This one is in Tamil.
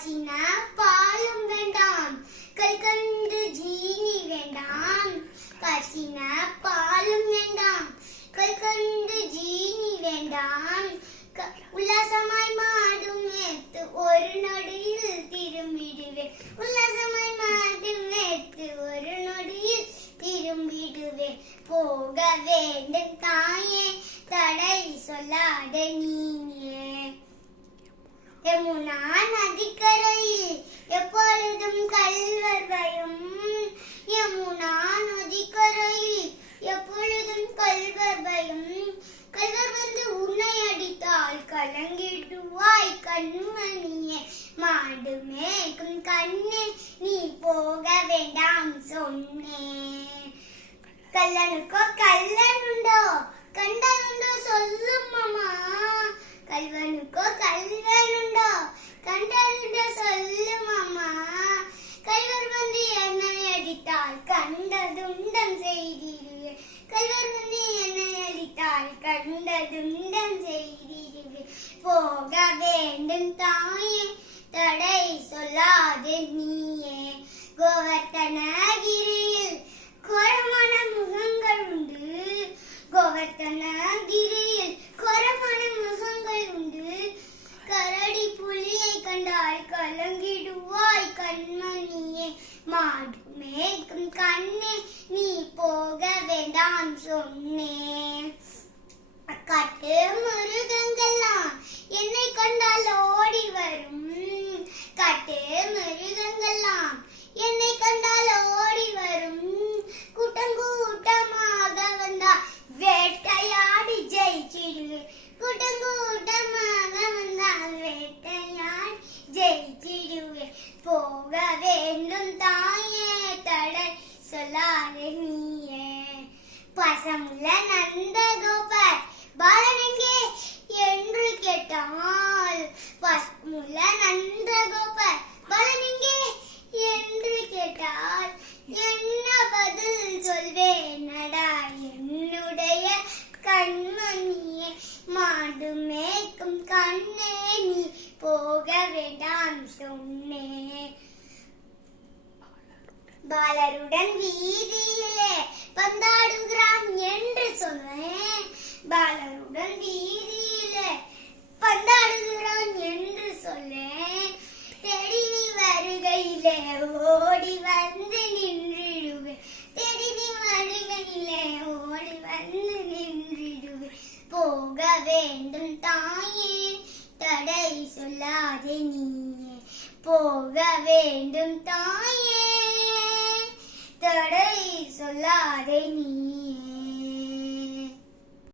காய்ச்சின பாலும் வேண்டாம் கல்கண்டு ஜீனி வேண்டாம் காய்ச்சின பாலும் வேண்டாம் கல்கண்டு ஜீனி வேண்டாம் உல்லாசமாய் மாடும் நேத்து ஒரு நொடியில் திரும்பிடுவேன் உல்லாசமாய் மாடும் நேத்து ஒரு நொடியில் திரும்பிடுவேன் போக வேண்டும் தாயே தடை சொல்லாத நீயே யமுனா நதிக்கரையில் எப்பொழுதும் கல்வர் பயம் யமுனா நதிக்கரையில் எப்பொழுதும் கல்வர் பயம் கல்வர் வந்து உன்னை அடித்தால் கலங்கிடுவாய் கண்மணியே மாடு மேய்க்கும் கண்ணே நீ போக வேண்டாம் சொன்னேன் கல்லனுக்கோ கல்லனுண்டோ கண்டனுண்டோ சொல்லும் மாமா கல்வனுக்கோ கல்வனுண்டோ கண்டனுண்டோ சொல்லும் மாமா கல்வர் வந்து என்னை அடித்தால் கண்டதுண்டம் செய்திடுவேன் கல்வர் வந்து என்னை அடித்தால் கண்டதுண்டம் செய்திடுவேன் போக வேண்டும் தாயே தடை சொல்லாது நீயே கோவர்த்தனகிரியில் கோரமான முகங்கள் உண்டு கோவர்த்தனகிரியில் கோரமான முகங்கள் உண்டு கரடி புலியை கண்டால் கலங்கிடுவாய் கண்மணியே மாடு மேய்க்கும் கண்ணே நீ போக வேண்டாம் சொன்னேன் காட்டு மிருகங்கள்லாம் என்னை கண்டால் ஓடி வரும் காட்டு மிருகங்கள்லாம் என்னை கண்டால் ஓடி வரும் கூட்டம் கூட்டமாக வந்தா வேட்டையாடி ஜெயிச்சிடுவேன் கூட்டம் கூட்டமாக வந்தால் வேட்டையாடி ஜெயிச்சிடுவேன் போக வேண்டும் தாயே தடை சொல்லாதே நீயே பசமுள்ள நந்தகோபர் பாலனெங்கே என்று கேட்டால் பசமுள்ள நந்தகோபர் பாலனெங்கே என்று கேட்டால் என்ன பதில் சொல்வேன் நடா என்னுடைய கண்மணியே மாடு மேய்க்கும் கண்ணே நீ போக வேண்டாம் சொன்னேன் பாலருடன் வீதியிலே பந்தாடுகிறான் என்று சொன்னேன் பாலருடன் வீதியிலே பந்தாடுகிறான் என்று சொன்னேன் தேடி நீ வருகையிலே ஓடி வந்து நின்றிடுவேன் தேடி நீ வருகையிலே ஓடி வந்து நின்றிடுவேன் போக வேண்டும் தாயே தடை சொல்லாதே நீயே போக வேண்டும் தாயே தடை சொல்லாதே நீ